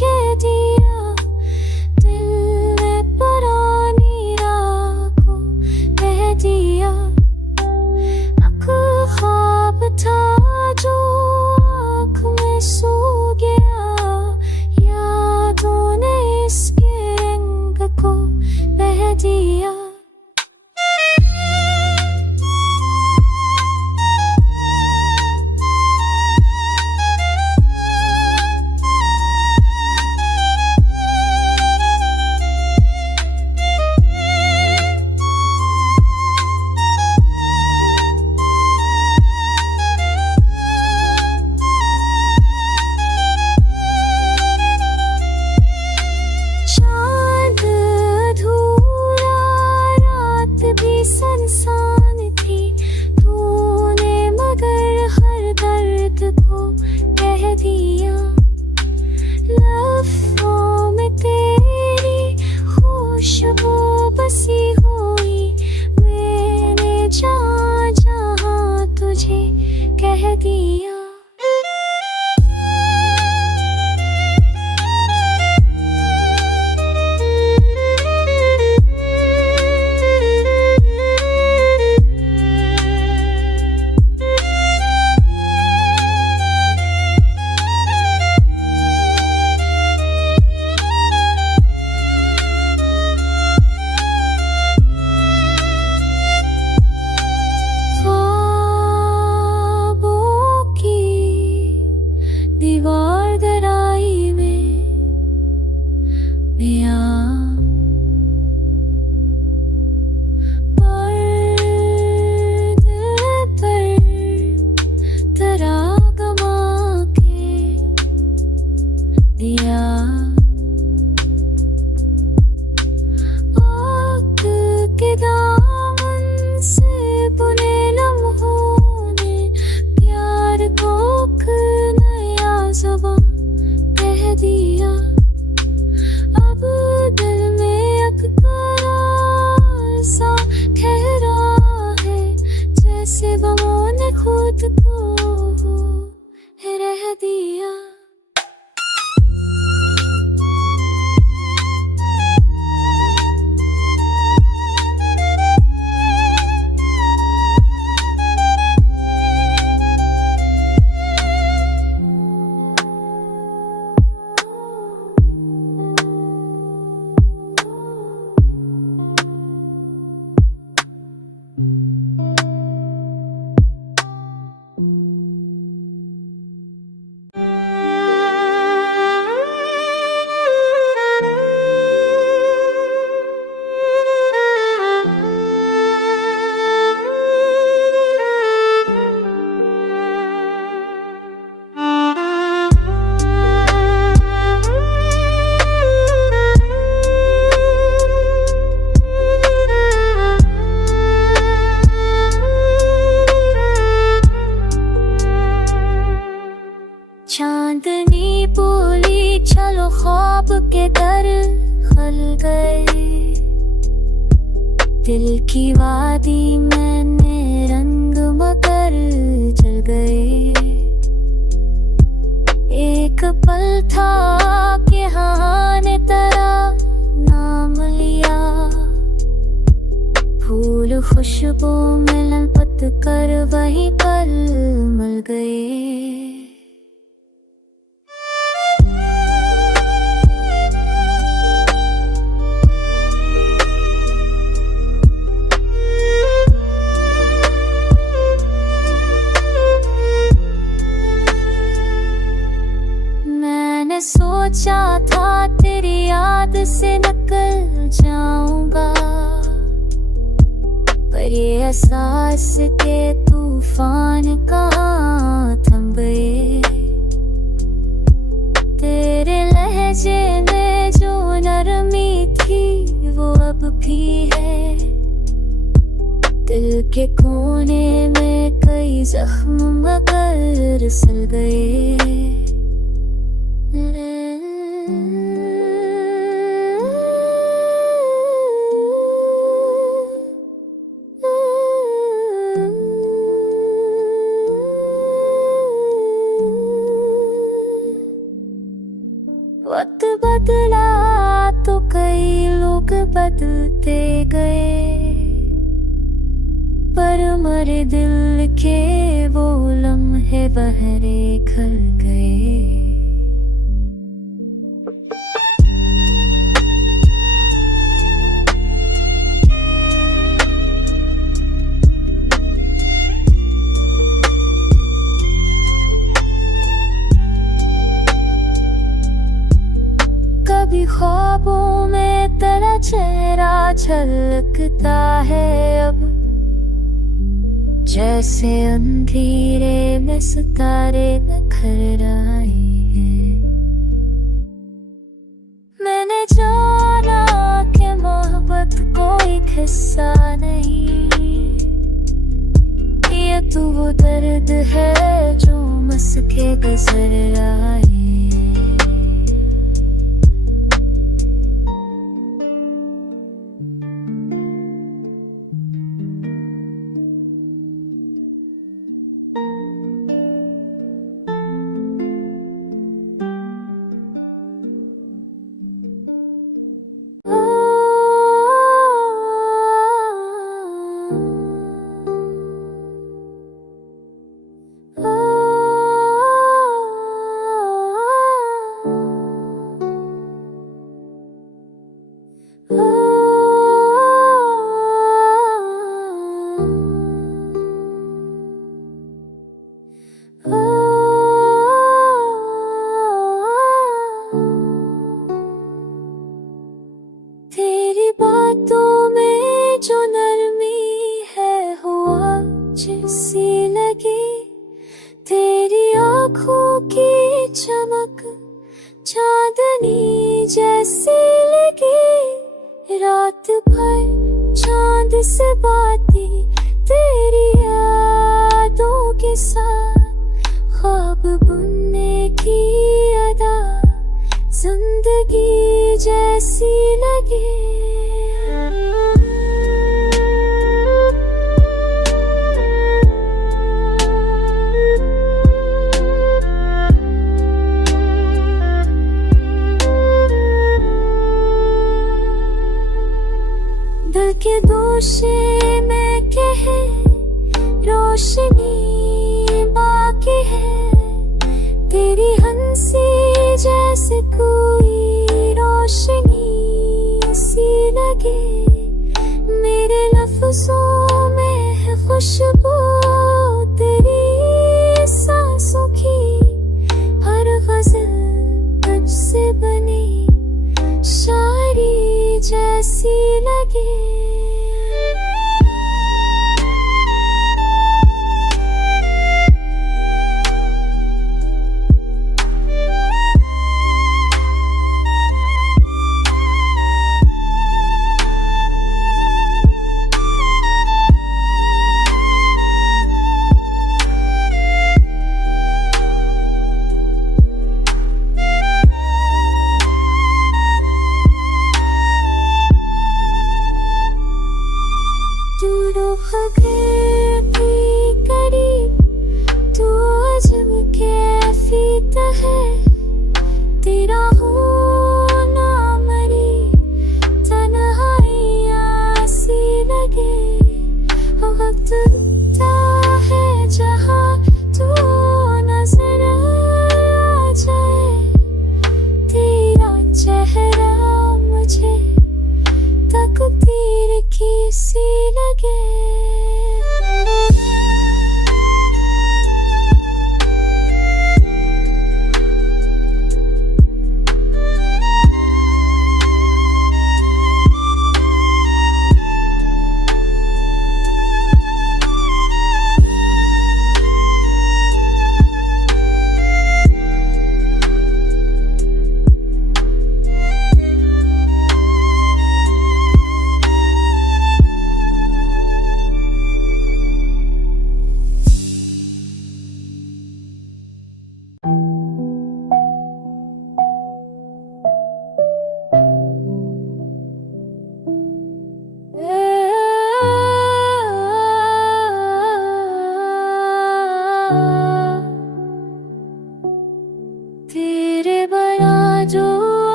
कह दिया, दिल ने पुरानी राह को कह दिया। एक ख्वाब था जो आँख में सो गया, यादों ने इसके रंग को बह दिया। इंसान थी तूने, मगर हर दर्द को कह दिया। लफ्ज़ों में तेरी खुशबू बसी हुई, मैंने जहाँ जहाँ तुझे कह दिया। दीवार गहराई में मिया तेरा गमा के दिया। आग के दामन से बुने लम्हों ने प्यार को ज़बां कह दिया। अब दिल में एक करार सा ठहरा है, जैसे गमों ने खुद को रह दिया। चांदनी बोली चलो ख्वाब के दर खल गए, दिल की वादी मैंने रंग मगर जल गए। एक पल था कि हाँ ने तेरा नाम लिया, फूल खुशबू मिलन पत कर वही कल मिल गए। सोचा था तेरी याद से निकल जाऊंगा, पर ये एहसास के तूफान कहाँ थम गए। तेरे लहजे में जो नरमी थी वो अब भी है, दिल के कोने में कई जख्म मगर सल गए। वक्त बदला तो कई लोग बदलते गए, पर मरे दिल के वो लम्हे बहरे खल गए। कभी ख्वाबों में तेरा चेहरा झलकता है अब, जैसे अंधेरे में सितारे बिखर आए हैं। मैंने जाना कि मोहब्बत कोई किस्सा नहीं, ये तो वो दर्द है जो मस के गुजर आए। तेरी बातों में जो नरमी है हुआ जैसी लगी, तेरी आँखों की चमक चांदनी जैसी लगी। रात भर चांद से बातें तेरी यादों के साथ, ख्वाब बुनने की अदा जिंदगी जैसी लगे। दिल के दोषे में कहे रोशनी बाकी है, तेरी हंसी जैसे कोई रोशनी सी लगे। मेरे लफ्जों में है खुशबू तेरी सांसों की, हर गज़ल तुझसे बनी शायरी जैसी लगे। तू रुक गए करीब, तू अजब कैफियत है, तेरा होना मरी तन्हाइयाँ सी लगे। वक्त रुकता है जहाँ तू नजर आ जाए, तेरा चेहरा मुझे तकदीर की सी लगे।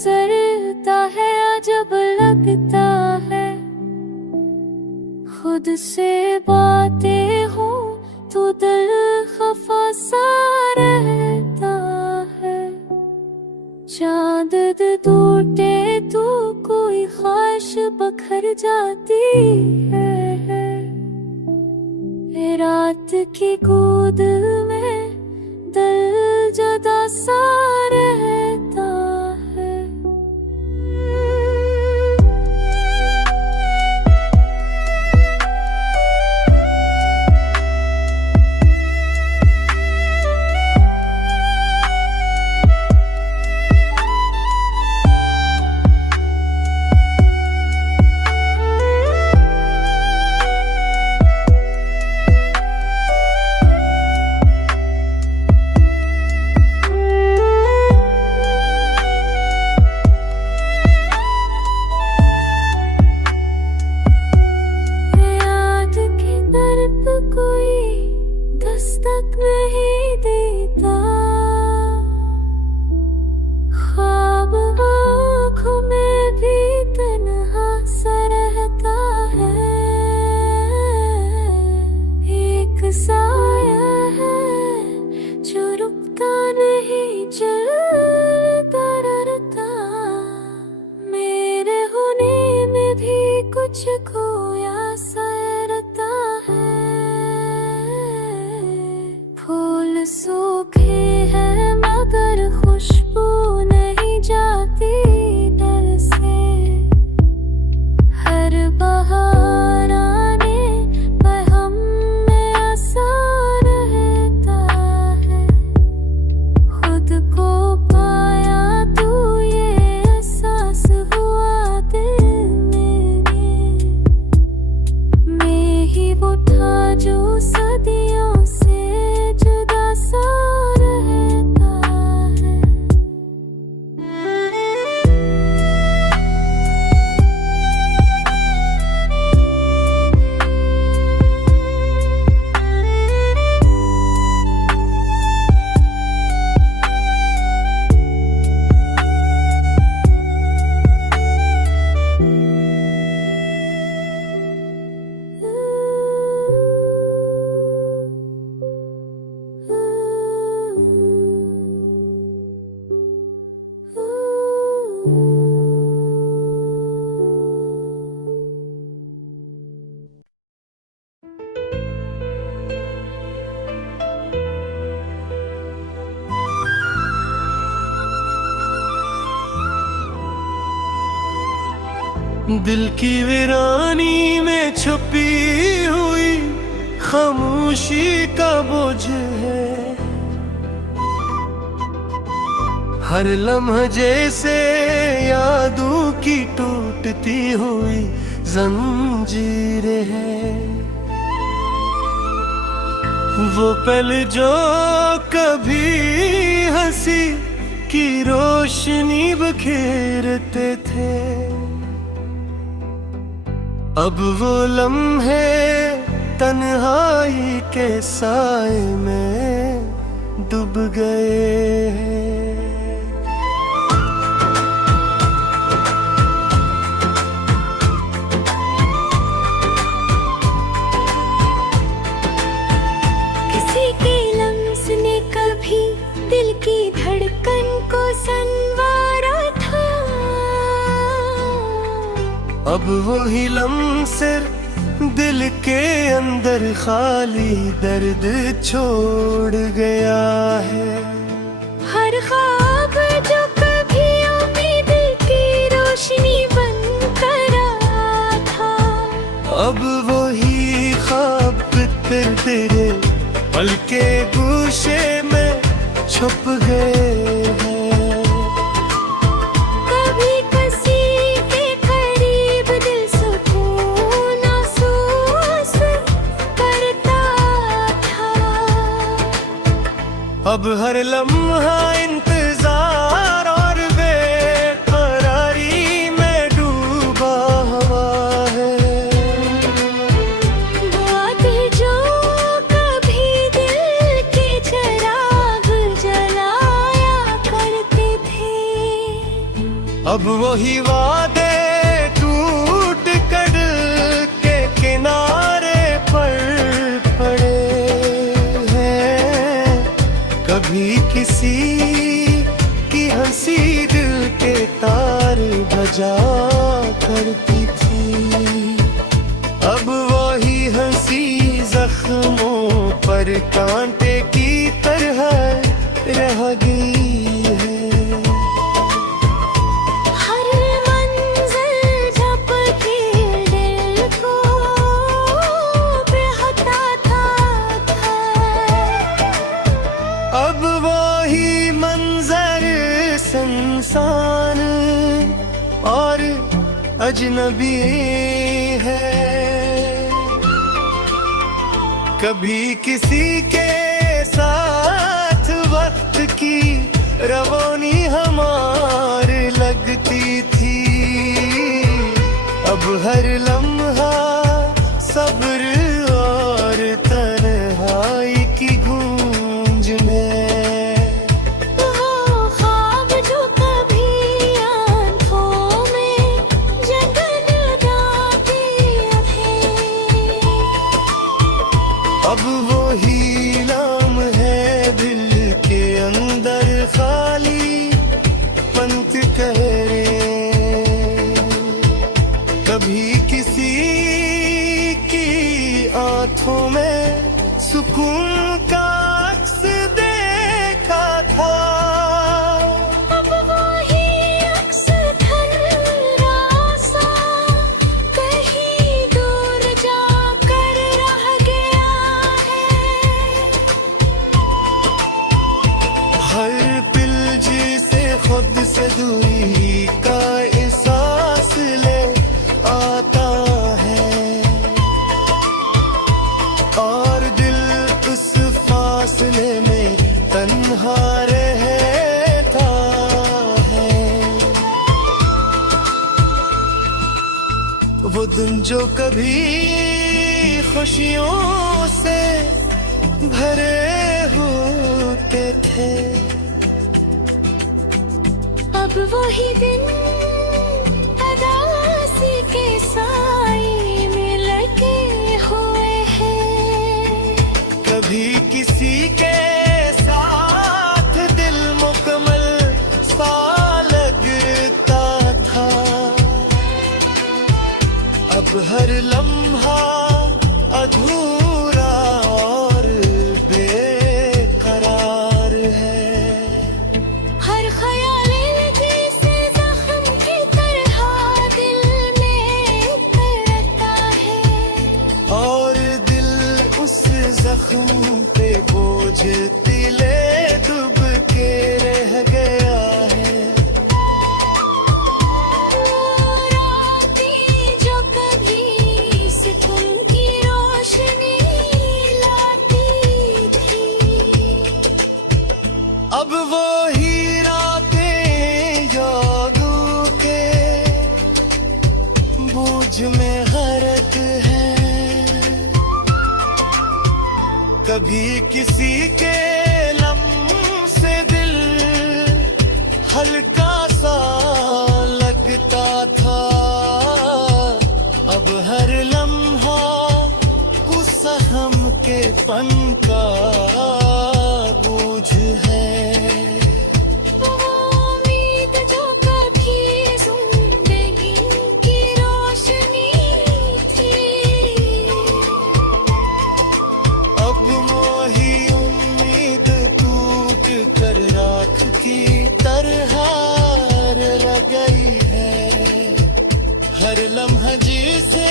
गुजरता है अजब लगता है। खुद से बातें हो तो दिल खफा सा रहता है। चांद टूटे तो कोई ख्वाहिश बखर जाती है। रात की गोद में दिल जुदा सा रहता है। दस्तक नहीं देता, ख्वाब आँखों में भी तन्हा सा रहता है। एक साया है जो रुकता नहीं, चलता रहता। मेरे होने में भी कुछ खोया सा रहता है। फूल सूखे हैं मगर खुशबू नहीं जाती दिल से। हर बहार आने पर हम में आसा रहता है। खुद को पाया तो ये एहसास हुआ दिल में ही वो था जो सदियों से जुदा सा रहता है। दिल की वीरानी में छुपी हुई खामोशी का बोझ है। हर लम्हा जैसे यादों की टूटती हुई जंजीरें हैं। वो पल जो कभी हंसी की रोशनी बखेरते थे, अब वो लम्हे तन्हाई के साए में डूब गए हैं। किसी के लम्स ने कभी दिल की धड़कन को संवारा था। अब वही लम्हे दिल के अंदर खाली दर्द छोड़ गया है। हर ख्वाब जो कभी उम्मीद की रोशनी बन कर आया था, अब वही ख्वाब तेरे पल के गोशे में छुप गए हैं। अब हर लम्हा इंतजार और बेकरारी में डूबा हुआ है। बात जो कभी दिल के चिराग जलाया करते थे, अब वही वादे टूट कर के किनारे पर पड़े हैं। कभी किसी की हंसी दिल के तार बजा करती थी, अब वही हंसी जख्मों पर कांटे की तरह रह गई है। हर मंजिल झपके दिल को बहता था अब वही मंजर संसान और अजनबी है। कभी किसी के साथ वक्त की रवानी हमार लगती थी, अब हर लम्हा सब्र और तन्हाई की गूंज में। वो ख्वाब जो कभी आंखों में जगमगाते थे, अब वही नाम है दिल के अंदर खाली पंत कह रहे। कभी किसी की आंखों में सुकून का अक्स देखा था, अब वही अक्स ठहरा सा कहीं दूर जाकर रह गया है। हर पिल जिसे खुद से दूरी का एहसास ले आता है, और दिल उस फासले में तन्हा रहता है। वो दिन जो कभी खुशियों से भरे होते थे, अब वही दिन अदासी के साए में लगे हुए हैं। कभी किसी के साथ दिल मुकम्मल सा लगता था, अब हर लम्हा अधूरा और बेकरार है। हर ख्याल जैसे जख्म की तरह दिल में करता है, और दिल उस जख्म पे बोझ तिले डूब के रह गया है। रातें जो कभी सुकून की रोशनी लाती थी, अब वो ही रातें यादों के बोझ में गरक है। कभी किसी के लम्से दिल हल्का सा लगता था, अब हर लम्हा उस सहम के पन का बोझ है। वो उम्मीद जो कभी जिंदगी की रोशनी थी, अब मोही उम्मीद टूट कर राख की तरह रह गई है। हर लम्हा जिसे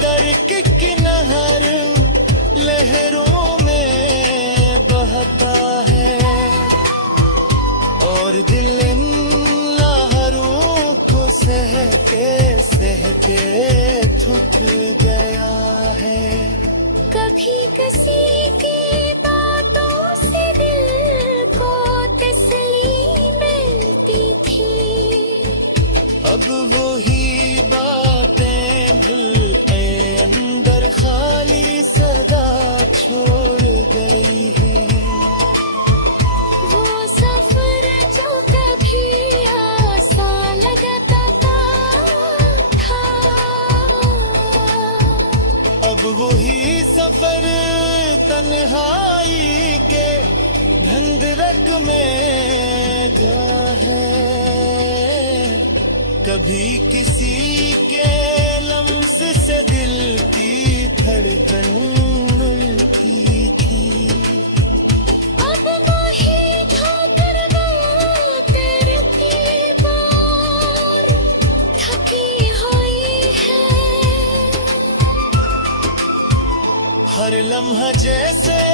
दर्क की नहर लहरों में बहता है, और दिल इन लहरों को सहते सहते थक गया है। कभी किसी की बातों से दिल को तसल्ली मिलती थी, अब वही बातें दिल के अंदर खाली सदा छोड़ गई है। वो सफर जो कभी आसान सफर तन्हाई के धंधरक में जा है। कभी किसी के लम्स से दिल की धड़कन मिलती थी। अब वही ठोकर तेरे बार थकी हुई है। हर लम्हा जैसे